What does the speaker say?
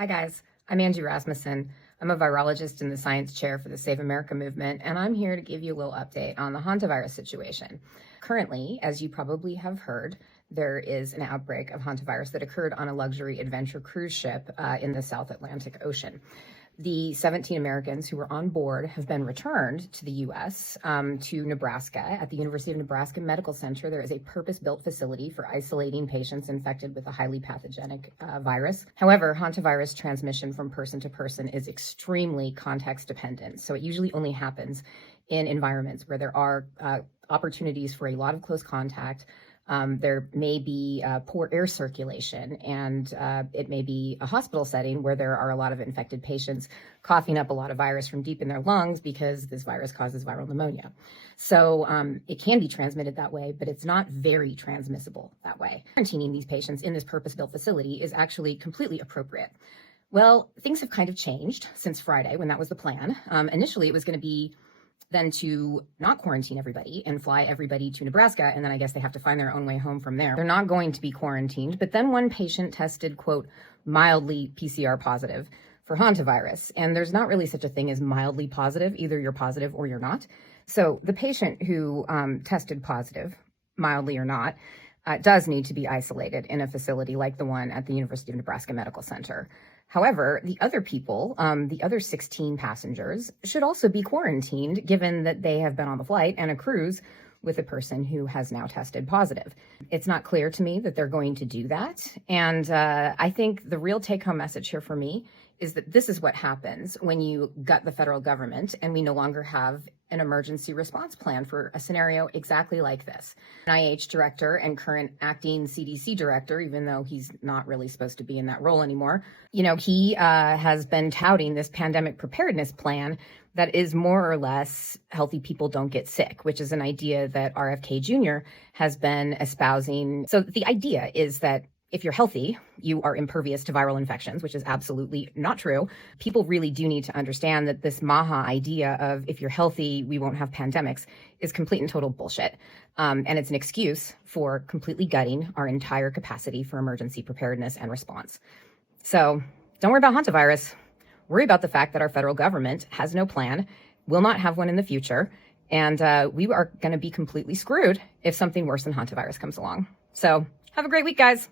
Hi guys, I'm Angie Rasmussen. I'm a virologist in the science chair for the Save America movement, and I'm here to give you a little update on the Hantavirus situation. Currently, as you probably have heard, there is an outbreak of Hantavirus that occurred on a luxury adventure cruise ship in the South Atlantic Ocean. The 17 Americans who were on board have been returned to the U.S., to Nebraska. At the University of Nebraska Medical Center, there is a purpose-built facility for isolating patients infected with a highly pathogenic virus. However, hantavirus transmission from person to person is extremely context-dependent, so it usually only happens in environments where there are opportunities for a lot of close contact. There may be poor air circulation, and it may be a hospital setting where there are a lot of infected patients coughing up a lot of virus from deep in their lungs because this virus causes viral pneumonia. So it can be transmitted that way, but it's not very transmissible that way. Quarantining these patients in this purpose-built facility is actually completely appropriate. Well, things have kind of changed since Friday when that was the plan. Initially, it was going to be then to not quarantine everybody and fly everybody to Nebraska, and then I guess they have to find their own way home from there. They're not going to be quarantined, but then one patient tested, quote, mildly PCR positive for hantavirus, and there's not really such a thing as mildly positive. Either you're positive or you're not. So the patient who tested positive, mildly or not, does need to be isolated in a facility like the one at the University of Nebraska Medical Center. However, the other people, the other 16 passengers, should also be quarantined, given that they have been on the flight and a cruise with a person who has now tested positive. It's not clear to me that they're going to do that. And I think the real take-home message here for me is that this is what happens when you gut the federal government and we no longer have an emergency response plan for a scenario exactly like this. NIH director and current acting CDC director, even though he's not really supposed to be in that role anymore, he has been touting this pandemic preparedness plan that is more or less healthy people don't get sick, which is an idea that RFK Jr. has been espousing. So the idea is that if you're healthy, you are impervious to viral infections, which is absolutely not true. People really do need to understand that this MAHA idea of if you're healthy, we won't have pandemics is complete and total bullshit. And it's an excuse for completely gutting our entire capacity for emergency preparedness and response. So don't worry about hantavirus. Worry about the fact that our federal government has no plan, will not have one in the future, and we are going to be completely screwed if something worse than hantavirus comes along. So have a great week, guys.